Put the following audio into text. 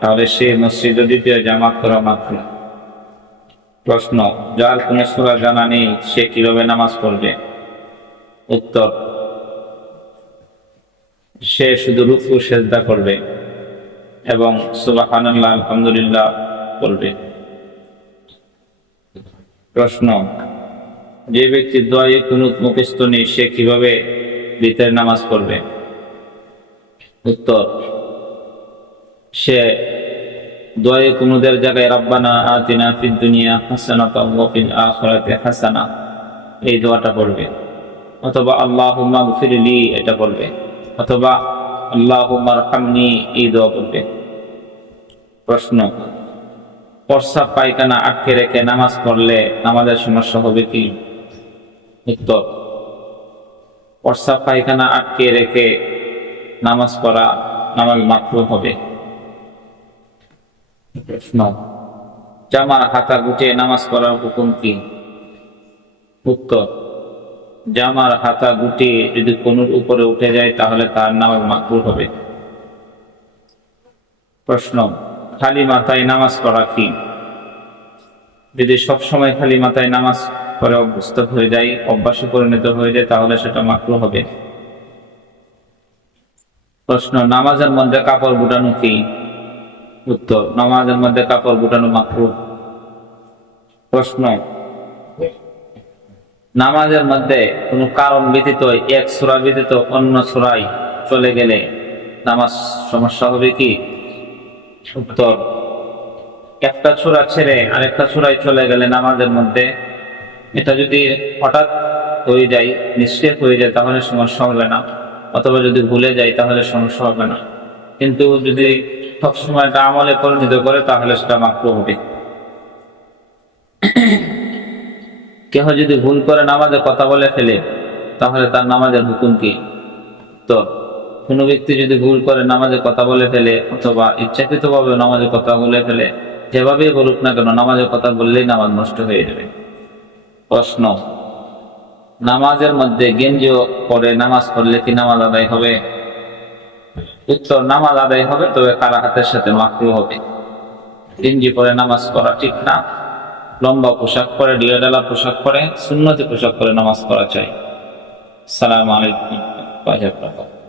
তাহলে সে মসজিদে দ্বিতীয় জামাত করা মাত্র প্রশ্ন, যার কোনো সুরা জানা নেই, সে কীভাবে নামাজ পড়বে? উত্তর, সে শুধু রুকু, সেজদা করবে এবং সুবহানাল্লাহ, আলহামদুলিল্লাহ বলবে। প্রশ্ন, যে ব্যক্তি দয়ে কোনো মুখস্থ নেই, সে কীভাবে ভিতরে নামাজ পড়বে? উত্তর সে দয়ে কুনুদের জায়গায়, রব্বানা আতিনা ফিদ দুনিয়া হাসানাতাম ওয়া ফিল আখিরাতি হাসানা। এই দোয়াটা পড়বে। অথবা, আল্লাহুম্মা গফিরলি, এটা পড়বে। অথবা, আল্লাহুম্মা রহমনি এই দোয়া পড়বে। প্রশ্ন প্রস্রাব পায়খানা আটকে রেখে নামাজ পড়লে নামাজের সমস্যা হবে কি? উত্তর প্রস্রাব পায়খানা আটকে রেখে নামাজ পড়া নামাজ মাত্র হবে। প্রশ্ন। জামার হাতা গুটিয়ে নামাজ পড়ার হুকুম কি? উত্তর, জামার হাতা গুটিয়ে যদি কোনুর উপরে উঠে যায়, তাহলে তার নামাজ মাকরু হবে। প্রশ্ন, খালি মাথায় নামাজ পড়া কি? যদি সবসময় খালি মাথায় নামাজ পড়ে অভ্যস্ত হয়ে যায়, অভ্যাসে পরিণত হয়ে যায়, তাহলে সেটা মাকরু হবে। প্রশ্ন, নামাজের মধ্যে কাপড় গুটানো কি? উত্তর, নামাজের মধ্যে কাপড় গুটানো মাকরু প্রশ্ন, নামাজের মধ্যে কোনো কারণ ব্যতীত, এক সুরা ব্যতীত অন্য সুরাই চলে গেলে নামাজ সমস্যা হবে কি? উত্তর, একটা ছোড়া ছেড়ে আরেকটা ছোড়ায় চলে গেলে নামাজের মধ্যে এটা যদি হঠাৎ হয়ে যায় নিশ্চয় হয়ে যায়, তাহলে সমস্যা হবে না। অথবা যদি ভুলে যায়, তাহলে সমস্যা হবে না। কিন্তু যদি সবসময় এটা আমলে পরিণত করে, তাহলে সেটা মাত্র হবে। কেহ যদি ভুল করে নামাজে কথা বলে ফেলে, তাহলে তার নামাজের হুকুম কি? তো, কোনো ব্যক্তি যদি ভুল করে নামাজে কথা বলে ফেলে, অথবা ইচ্ছাকৃতভাবে নামাজে কথা বলে ফেলে, যেভাবেই বলুক না কেন নামাজের কথা বললেই নামাজ নষ্ট হয়ে যাবে। প্রশ্ন, নামাজের মধ্যে গেঞ্জিও পরে নামাজ পড়লে কি নামাজ আদায় হবে? উত্তর নামাজ আদায় হবে, তবে কারা হাতের সাথে মাকরু হবে? গেঞ্জি পরে নামাজ পড়া ঠিক না? লম্বা পোশাক পরে ডিয়াডালা পোশাক পরে, সুন্নতি পোশাক পরে নামাজ পড়া চাই। সালাম আলাইকুম।